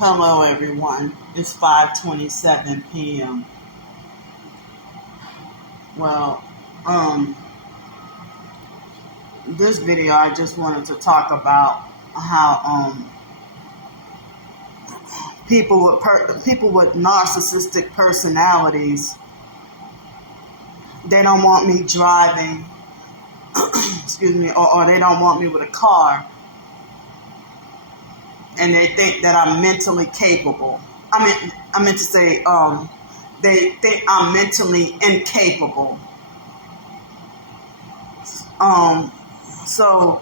Hello everyone, it's 5:27 p.m. Well, this video I just wanted to talk about how people with narcissistic personalities, they don't want me driving, excuse me, or they don't want me with a car, and they think that I'm mentally capable. I meant to say, they think I'm mentally incapable. So,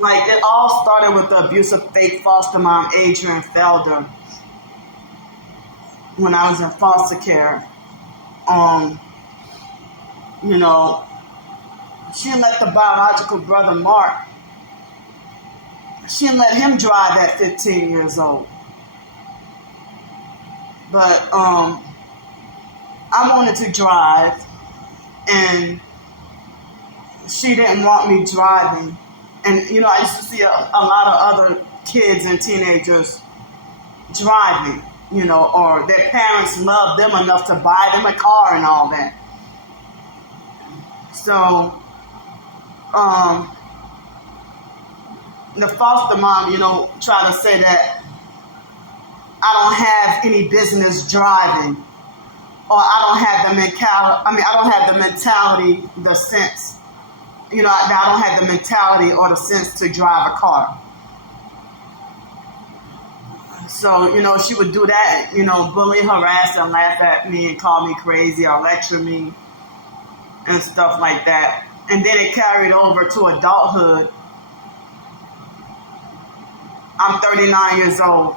like, it all started with the abusive fake foster mom, Adrian Felder, when I was in foster care. She let the biological brother, Mark, she let him drive at 15 years old. But I wanted to drive, and she didn't want me driving. And, I used to see a lot of other kids and teenagers driving, or their parents loved them enough to buy them a car and all that. So, the foster mom, tried to say that I don't have any business driving, or I don't have the mentality, the sense, I don't have the mentality or the sense to drive a car. So, she would do that, bully, harass, and laugh at me and call me crazy or lecture me and stuff like that. And then it carried over to adulthood. I'm 39 years old,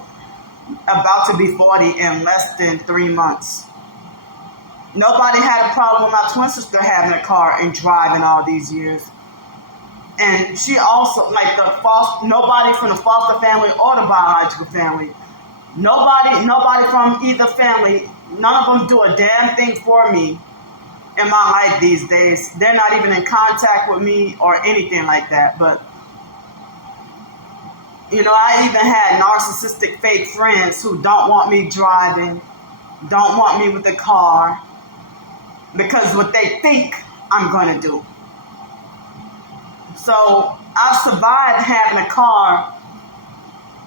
about to be 40 in less than 3 months. Nobody had a problem with my twin sister having a car and driving all these years. And she also, like, nobody from the foster family or the biological family, nobody from either family, none of them do a damn thing for me in my life these days. They're not even in contact with me or anything like that. But, I even had narcissistic fake friends who don't want me driving, don't want me with the car, because what they think I'm going to do. So I survived having a car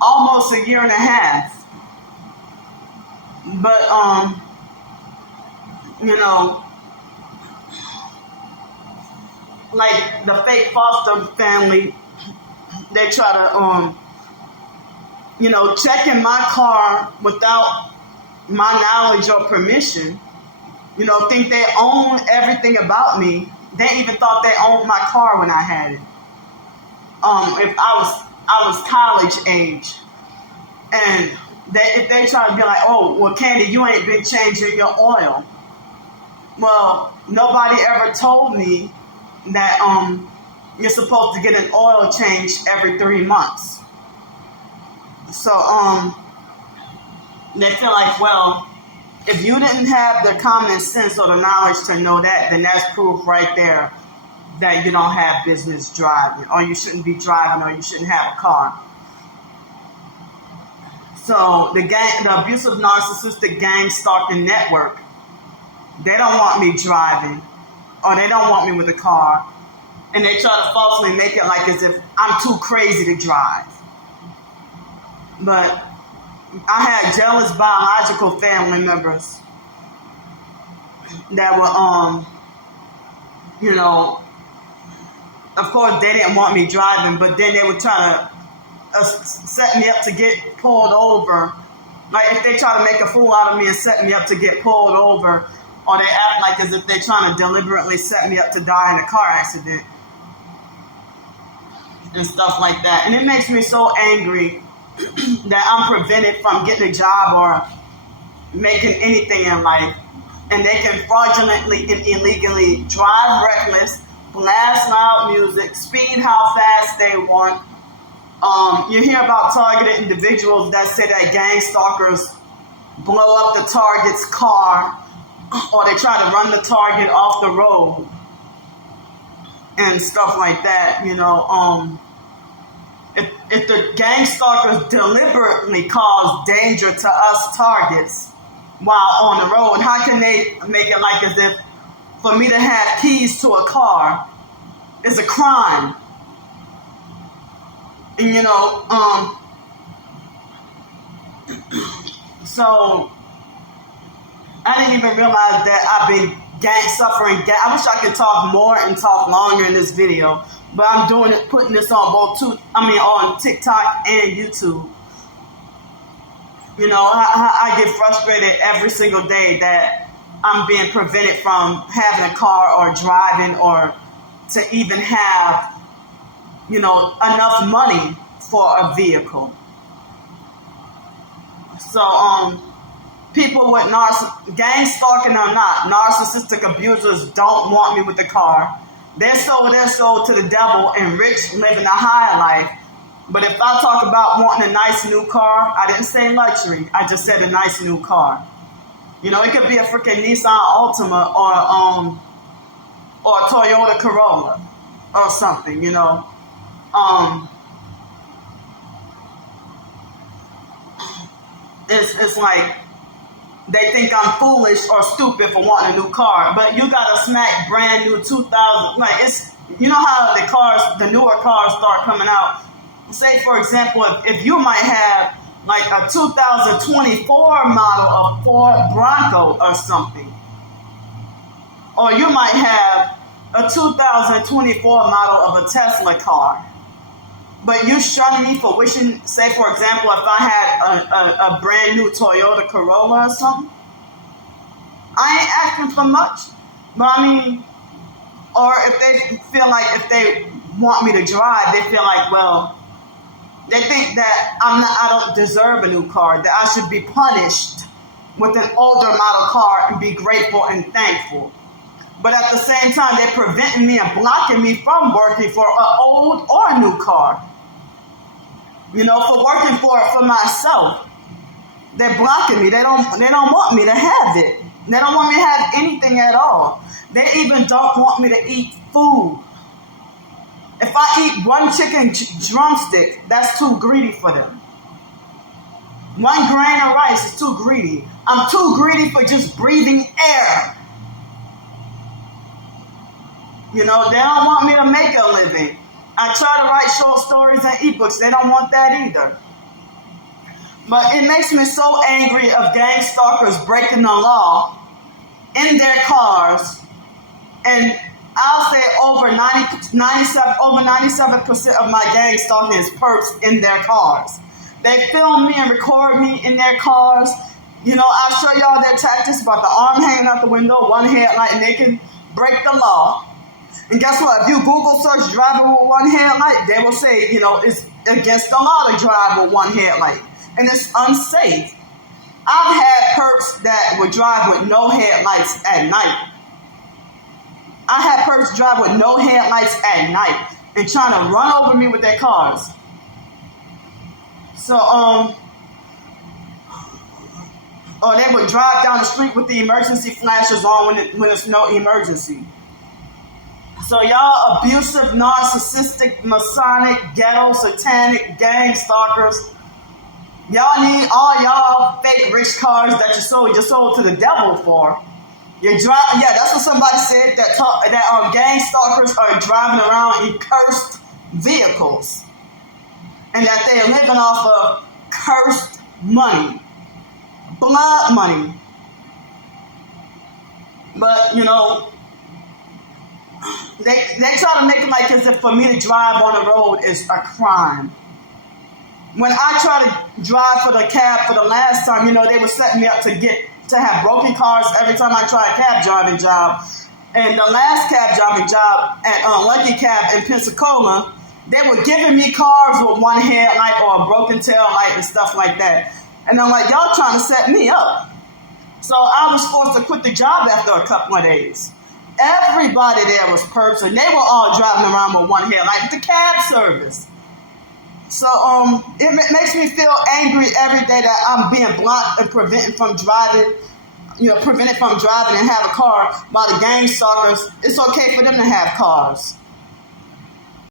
almost a year and a half. But, like the fake foster family, they try to, check in my car without my knowledge or permission, think they own everything about me. They even thought they owned my car when I had it. If I was college age. And if they try to be like, oh, well, Candy, you ain't been changing your oil. Well, nobody ever told me that you're supposed to get an oil change every 3 months. So they feel like, well, if you didn't have the common sense or the knowledge to know that, then that's proof right there that you don't have business driving, or you shouldn't be driving, or you shouldn't have a car. So the abusive narcissistic gang stalking network, they don't want me driving, or they don't want me with a car, and they try to falsely make it like as if I'm too crazy to drive. But I had jealous biological family members that were, of course they didn't want me driving, but then they would try to set me up to get pulled over. Like, if they try to make a fool out of me and set me up to get pulled over, or they act like as if they're trying to deliberately set me up to die in a car accident and stuff like that. And it makes me so angry that I'm prevented from getting a job or making anything in life, and they can fraudulently and illegally drive reckless, blast loud music, speed how fast they want. You hear about targeted individuals that say that gang stalkers blow up the target's car, or they try to run the target off the road and stuff like that, if the gang stalkers deliberately cause danger to us targets while on the road, how can they make it like as if for me to have keys to a car is a crime? And so I didn't even realize that I've been suffering. I wish I could talk more and talk longer in this video, but I'm doing it, putting this on on TikTok and YouTube. I get frustrated every single day that I'm being prevented from having a car or driving or to even have, enough money for a vehicle. So, people with gang stalking or not, narcissistic abusers don't want me with the car. They're sold to the devil and rich, living a higher life. But if I talk about wanting a nice new car, I didn't say luxury. I just said a nice new car. It could be a freaking Nissan Altima or a Toyota Corolla or something, It's like they think I'm foolish or stupid for wanting a new car, but you got a smack brand new 2000. Like it's, how the newer cars start coming out. Say for example, if you might have like a 2024 model of Ford Bronco or something, or you might have a 2024 model of a Tesla car. But you shunning me for wishing, say for example, if I had a brand new Toyota Corolla or something, I ain't asking for much. But or if they feel like if they want me to drive, they feel like, well, they think that I don't deserve a new car, that I should be punished with an older model car and be grateful and thankful. But at the same time, they're preventing me and blocking me from working for an old or a new car. For working for myself. They're blocking me. They don't want me to have it. They don't want me to have anything at all. They even don't want me to eat food. If I eat one chicken drumstick, that's too greedy for them. One grain of rice is too greedy. I'm too greedy for just breathing air. They don't want me to make a living. I try to write short stories and ebooks. They don't want that either. But it makes me so angry of gang stalkers breaking the law in their cars. And I'll say over 97% of my gang stalking is perps in their cars. They film me and record me in their cars. I'll show y'all their tactics about the arm hanging out the window, one headlight, and they can break the law. And guess what? If you Google search driving with one headlight, they will say, it's against the law to drive with one headlight. And it's unsafe. I've had perps that would drive with no headlights at night. I had perps drive with no headlights at night and trying to run over me with their cars. So, or they would drive down the street with the emergency flashes on when it's no emergency. So y'all abusive, narcissistic, Masonic, ghetto, satanic, gang stalkers, y'all need all y'all fake rich cars that you sold to the devil for. That's what somebody said, that gang stalkers are driving around in cursed vehicles. And that they are living off of cursed money. Blood money. But, they try to make it like as if for me to drive on the road is a crime. When I tried to drive for the cab for the last time, they were setting me up to have broken cars every time I tried a cab driving job. And the last cab driving job at Lucky Cab in Pensacola, they were giving me cars with one headlight or a broken tail light and stuff like that. And I'm like, y'all trying to set me up. So I was forced to quit the job after a couple of days. Everybody there was perps, and they were all driving around with one headlight, the cab service. So it makes me feel angry every day that I'm being blocked and prevented from driving and have a car by the gang stalkers. It's okay for them to have cars.